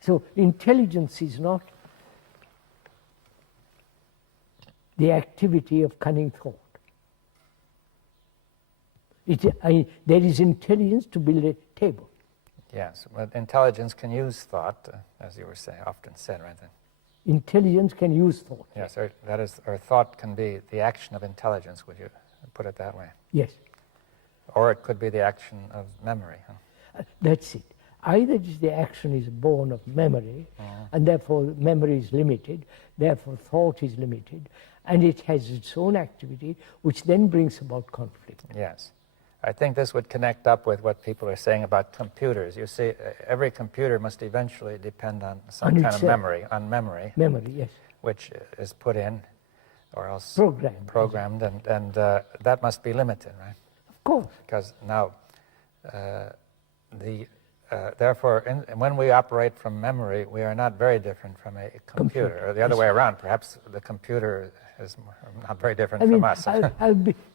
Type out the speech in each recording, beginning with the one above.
So intelligence is not the activity of cunning thought. There is intelligence to build a table. Yes, but intelligence can use thought, as you were saying, often said, right? Intelligence can use thought. Yes, or thought can be the action of intelligence, would you put it that way? Yes. Or it could be the action of memory. Huh? That's it. Either the action is born of memory, and therefore memory is limited, therefore thought is limited, and it has its own activity, which then brings about conflict. Yes. I think this would connect up with what people are saying about computers. You see, every computer must eventually depend on some kind of memory, Memory, yes. which is put in, or else programmed, and that must be limited, right? Of course. Because now, therefore, when we operate from memory, we are not very different from a computer. Or the other way around, perhaps the computer is not very different from us.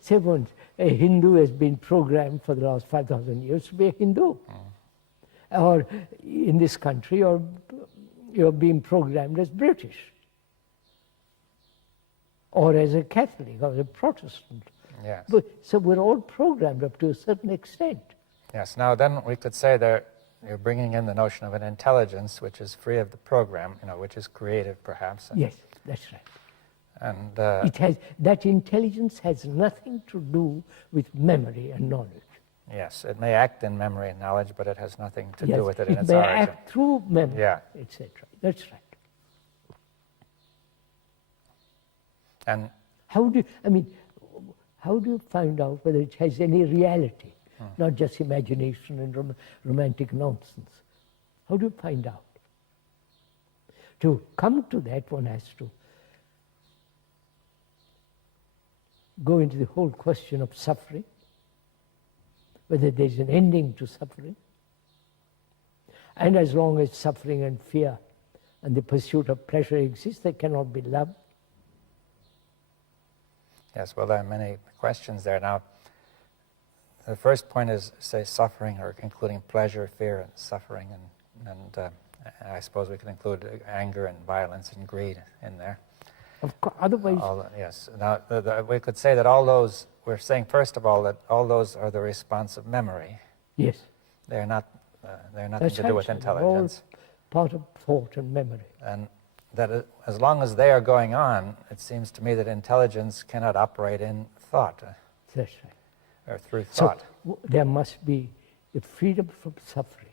Say once, a Hindu has been programmed for the last 5,000 years to be a Hindu. Or in this country, you're being programmed as British. Or as a Catholic, or a Protestant. Yes. So we're all programmed up to a certain extent. Yes. Now then we could say that you're bringing in the notion of an intelligence which is free of the program, which is creative perhaps. Yes, that's right. And that intelligence has nothing to do with memory and knowledge. Yes, it may act in memory and knowledge, but it has nothing to do with it in its origin. It may act through memory, etc. That's right. And how do you find out whether it has any reality, not just imagination and romantic nonsense? How do you find out? To come to that, one has to go into the whole question of suffering, whether there's an ending to suffering. And as long as suffering and fear and the pursuit of pleasure exist, there cannot be love. Yes, well, there are many questions there. Now, the first point is, say, suffering, or including pleasure, fear, and suffering, and I suppose we could include anger and violence and greed in there. Of course, otherwise... yes. Now, we could say that all those, we're saying, first of all, that all those are the response of memory. Yes. They're nothing to do with intelligence. All part of thought and memory. And that as long as they are going on, it seems to me that intelligence cannot operate in thought. That's right. Or through thought. So there must be a freedom from suffering.